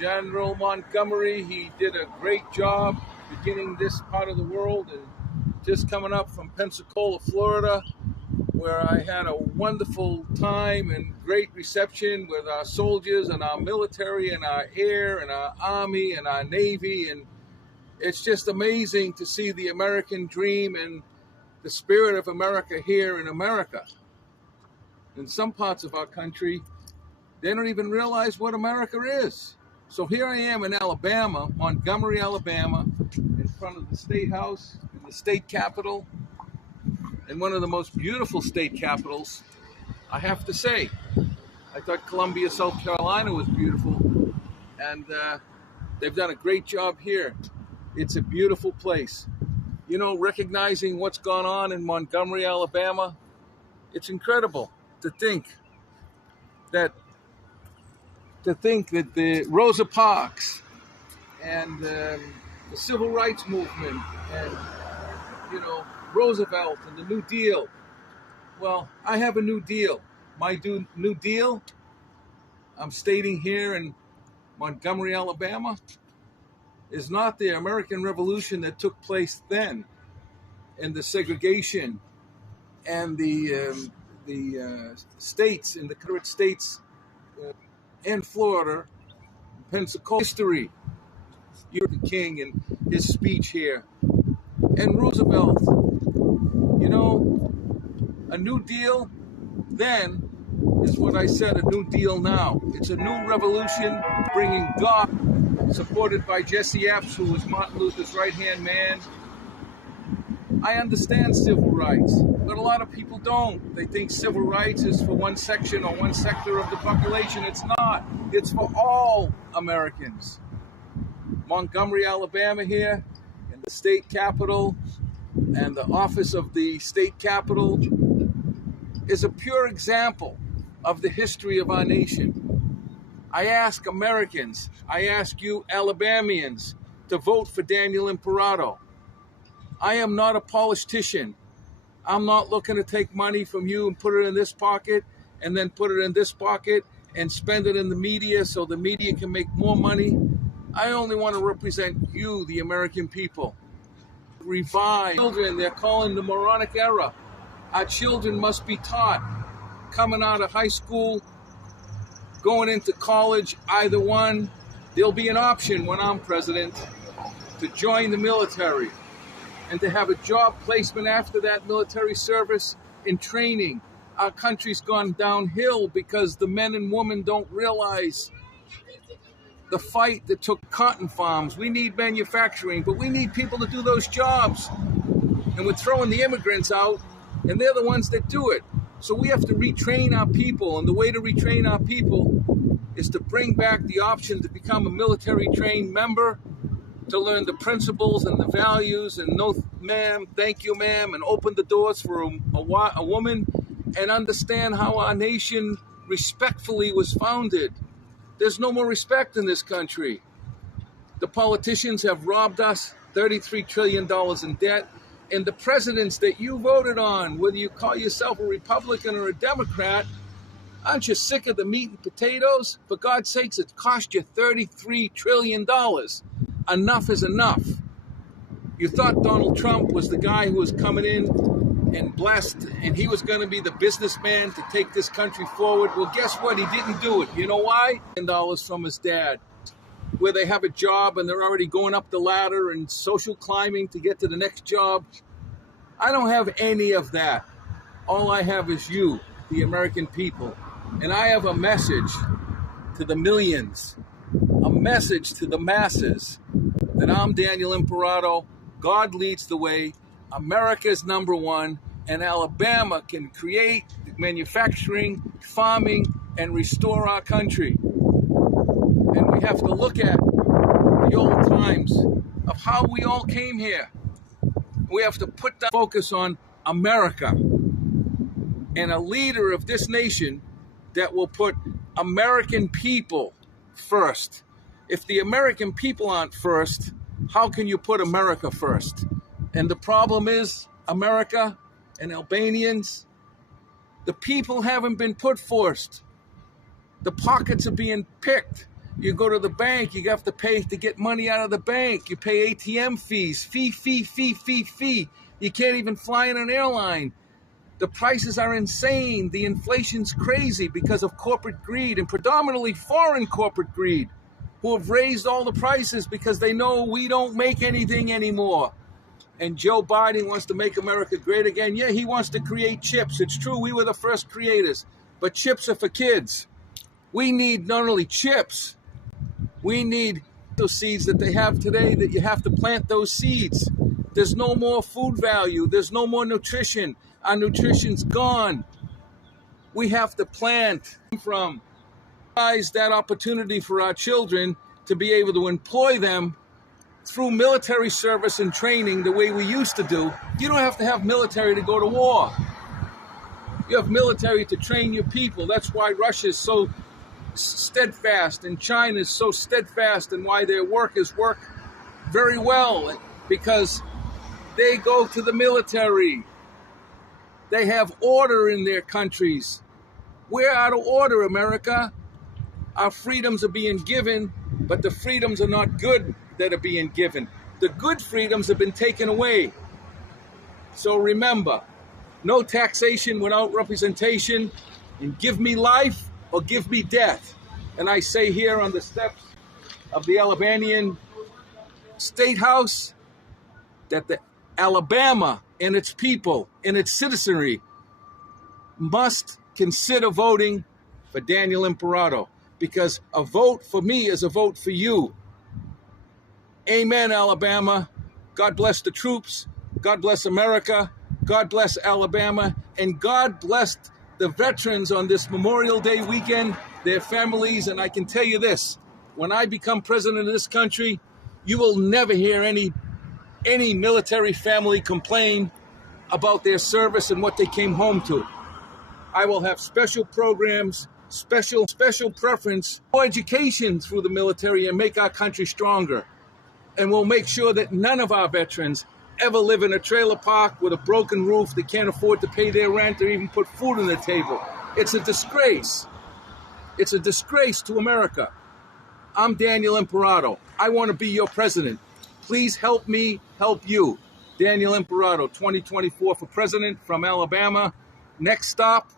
General Montgomery. He did a great job beginning this part of the world, and just coming up from Pensacola, Florida, where I had a wonderful time and great reception with our soldiers and our military and our air and our army and our navy. And it's just amazing to see the American dream and the spirit of America here in America. In some parts of our country, they don't even realize what America is. So here I am in Alabama, Montgomery, Alabama, in front of the State House, in the state capitol, in one of the most beautiful state capitals, I have to say. I thought Columbia, South Carolina was beautiful, and they've done a great job here. It's a beautiful place. You know, recognizing what's gone on in Montgomery, Alabama, it's incredible to think that the Rosa Parks and the civil rights movement and, Roosevelt and the New Deal. Well, I have a new deal. My new deal, I'm stating here in Montgomery, Alabama, is not the American Revolution that took place then, and the segregation and the states in the Confederate States and Florida, Pensacola history. You're the king and his speech here. And Roosevelt, a new deal then is what I said, a new deal now. It's a new revolution bringing God, supported by Jesse Epps, who was Martin Luther's right-hand man. I understand civil rights, but a lot of people don't. They think civil rights is for one section or one sector of the population. It's not. It's for all Americans. Montgomery, Alabama here, in the state capitol, and the office of the state capitol is a pure example of the history of our nation. I ask Americans, I ask you Alabamians to vote for Daniel Imperato. I am not a politician. I'm not looking to take money from you and put it in this pocket and then put it in this pocket and spend it in the media so the media can make more money. I only want to represent you, the American people. Revive children, they're calling the moronic era. Our children must be taught, coming out of high school, going into college, either one. There'll be an option when I'm president to join the military and to have a job placement after that military service in training. Our country's gone downhill because the men and women don't realize the fight that took cotton farms. We need manufacturing, but we need people to do those jobs. And we're throwing the immigrants out, and they're the ones that do it. So we have to retrain our people, and the way to retrain our people is to bring back the option to become a military trained member, to learn the principles and the values, and no ma'am, thank you ma'am, and open the doors for a woman, and understand how our nation respectfully was founded. There's no more respect in this country. The politicians have robbed us, $33 trillion in debt, and the presidents that you voted on, whether you call yourself a Republican or a Democrat, aren't you sick of the meat and potatoes? For God's sakes, it cost you $33 trillion. Enough is enough. You thought Donald Trump was the guy who was coming in and blessed, and he was going to be the businessman to take this country forward. Well, guess what? He didn't do it. You know why? $10 from his dad, where they have a job and they're already going up the ladder and social climbing to get to the next job. I don't have any of that. All I have is you, the American people. And I have a message to the millions, a message to the masses, that I'm Daniel Imperato. God leads the way. America is number one, and Alabama can create manufacturing, farming, and restore our country. And we have to look at the old times of how we all came here. We have to put that focus on America and a leader of this nation that will put American people first. If the American people aren't first, how can you put America first? And the problem is, America and Albanians, the people haven't been put first. The pockets are being picked. You go to the bank, you have to pay to get money out of the bank. You pay ATM fees, fee. You can't even fly in an airline. The prices are insane. The inflation's crazy because of corporate greed, and predominantly foreign corporate greed, who have raised all the prices because they know we don't make anything anymore. And Joe Biden wants to make America great again. Yeah, he wants to create chips. It's true, we were the first creators, but chips are for kids. We need not only chips, we need those seeds that they have today, that you have to plant those seeds. There's no more food value. There's no more nutrition. Our nutrition's gone. We have to plant from that opportunity for our children to be able to employ them through military service and training the way we used to do. You don't have to have military to go to war. You have military to train your people. That's why Russia is so steadfast and China is so steadfast, and why their workers work very well, because they go to the military. They have order in their countries. We're out of order, America. Our freedoms are being given, but the freedoms are not good that are being given. The good freedoms have been taken away. So remember, no taxation without representation, and give me life or give me death. And I say here on the steps of the Alabamian State House that the Alabama and its people and its citizenry must consider voting for Daniel Imperato, because a vote for me is a vote for you. Amen, Alabama. God bless the troops. God bless America. God bless Alabama. And God bless the veterans on this Memorial Day weekend, their families. And I can tell you this, when I become president of this country, you will never hear any military family complain about their service and what they came home to. I will have special programs, special preference for education through the military, and make our country stronger. And we'll make sure that none of our veterans ever live in a trailer park with a broken roof. They can't afford to pay their rent or even put food on the table. It's a disgrace. It's a disgrace to America. I'm Daniel Imperato. I want to be your president. Please help me help you. Daniel Imperato, 2024 for president from Alabama. Next stop,